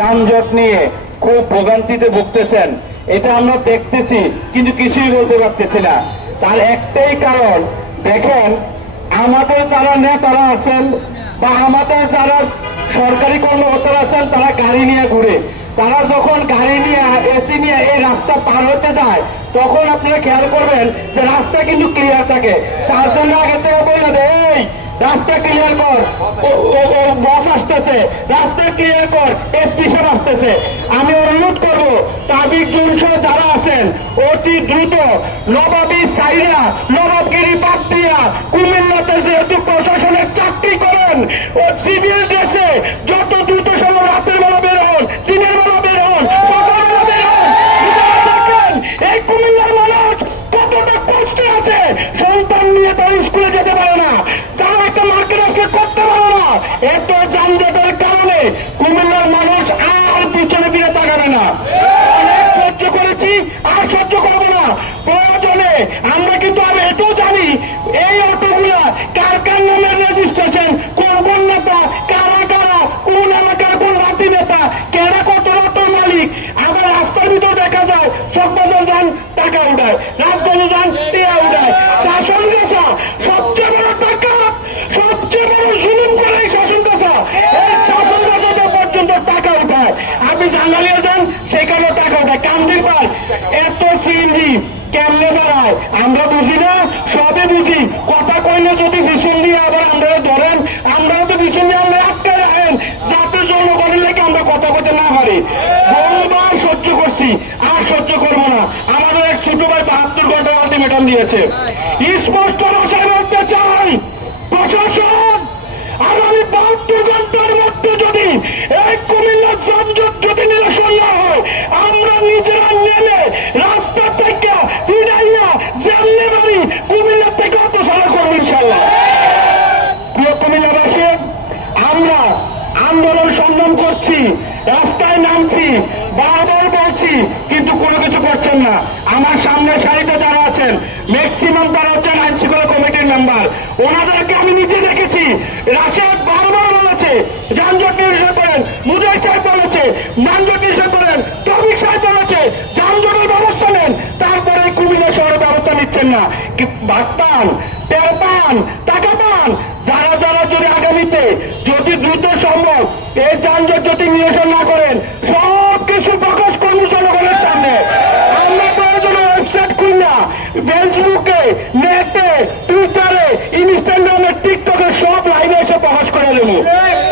যানজট নিয়ে খুব ভোগান্তিতে ভুগতেছেন। এটা আমরা দেখতেছি, কিন্তু কিছুই বলতে পারতেছি না। তার একটাই কারণ, দেখেন, আমাদের যারা নেতারা আছেন বা আমাদের যারা সরকারি কর্মকর্তারা আছেন, তারা গাড়ি নিয়ে ঘুরে। তারা যখন গাড়ি নিয়ে এসি নিয়ে এই রাস্তা পার হতে যায়, তখন আপনারা খেয়াল করবেন যে রাস্তা কিন্তু ক্লিয়ার থাকে। চারজন আগে থেকে বললেন এই, রাস্তা ক্লিয়ার কর। ও বস আসতেছে। রাস্তা ক্লিয়ার কর এসপি সাহেব আসতেছে। আমি অনুরোধ করব তাবিক জনস যারা আছেন, অতি দ্রুত নবাবী সাইরা, নবাবগিরি বাদ দিয়া কুমিল্লাতে যেহেতু প্রশাসনের চাকরি করেন, ও সিভিল কুমিল্লার মানুষ আর পিছনে ফিরে তাকাবে না। অনেক সহ্য করেছি, আর সহ্য করব না। প্রয়োজনে আমরা কিন্তু আমি এটাও জানি, এই অটোগুলা কার কার নামের রেজিস্ট্রেশন কোন কোন নেতা, কারা কারা, কোন এলাকার কোন রাতি নেতা কেনা কত অটোর মালিক। আবার রাস্তার ভিতর দেখা যায় সব সববাজার যান টাকা উঠায়। রাজধানী সেখানে টাকা উঠায় কান্দির পার এত সিএনজি কেমনে দাঁড়ায় আমরা বুঝি না সবে বুঝি। কথা কইলে যদি ভীষণ দিয়ে আবার আমরা ধরেন, আমরাও তো ভীষণ দিয়ে আমরা আটকে রাখেন। যাতে জনগণের লেগে আমরা কথা বলতে না পারি। বহুবার সহ্য করছি, আর সহ্য করব না। আমাদের এক ছোট ভাই বাহাত্তর ঘণ্টা আলটিমেটাম দিয়েছে। স্পষ্ট ভাষায় বলতে চাই, প্রশাসন! আগামী বাহাত্তর ঘণ্টার মধ্যে যদি এক কুমিল্লা সংযোগ যদি নিরসন না হয়, আমরা নিজেরা নেমে রাস্তা থেকে ফিরাইয়া যেমনি বাড়ি কুমিল্লা থেকে অপসারণ করব ইনশাল্লাহ। প্রিয় কুমিল্লাবাসী, আমরা আন্দোলন সংগ্রাম করছি। রাস্তায় নামছি, বারবার বলছি, কিন্তু কোনো কিছু করছেন না। আমার সামনে সারিতে যারা আছেন ম্যাক্সিমাম তারা হচ্ছেন আইন শৃঙ্খলা কমিটির মেম্বার ওনাদেরকে আমি নিজে দেখেছি। রাশেদ বারবার বলেছে, যানজট নিরসন করেন মুজাই সাহেব বলেছে, যানজট নিরসন করেন টপিক সাহেব বলেছে, যানজটের ব্যবস্থা নেন। তারপরে কুমিল্লা শহরে ব্যবস্থা নিচ্ছেন না। ভাত পান, তেল পান, টাকা পান। যারা যারা যদি আগামীতে সম্ভব। এই যানজট যদি নিরসন না করেন সব কিছু প্রকাশ করব জনগণের সামনে। আমরা প্রয়োজনে ওয়েবসাইট খুলনা ফেসবুকে নেটে টুইটারে ইনস্টাগ্রামে টিকটকে সব লাইভে এসে প্রকাশ করে দেবো।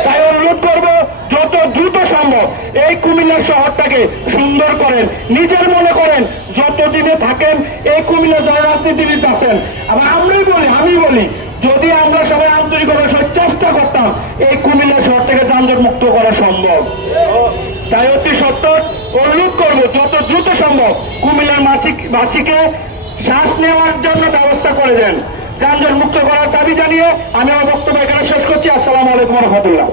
তাই অনুরোধ করব, যত দ্রুত সম্ভব এই কুমিল্লা শহরটাকে সুন্দর করেন, নিজের মনে করেন যতদিনে থাকেন, এই কুমিল্লা যারা রাজনীতিবিদ আছেন। আবার আমরাই বলি আমি বলি যদি আমরা সবাই আন্তরিকভাবে চেষ্টা করতাম, এই কুমিল্লা শহর থেকে যানজট মুক্ত করা সম্ভব। তাই অতি সত্য অনুরোধ করব, যত দ্রুত সম্ভব কুমিল্লার মাসিক বাসীকে শ্বাস নেওয়ার জন্য ব্যবস্থা করে দেন। যানজট মুক্ত করার দাবি জানিয়ে আমি আমার বক্তব্য এখানে শেষ করছি। আসসালামু আলাইকুম রহমতুল্লাহ।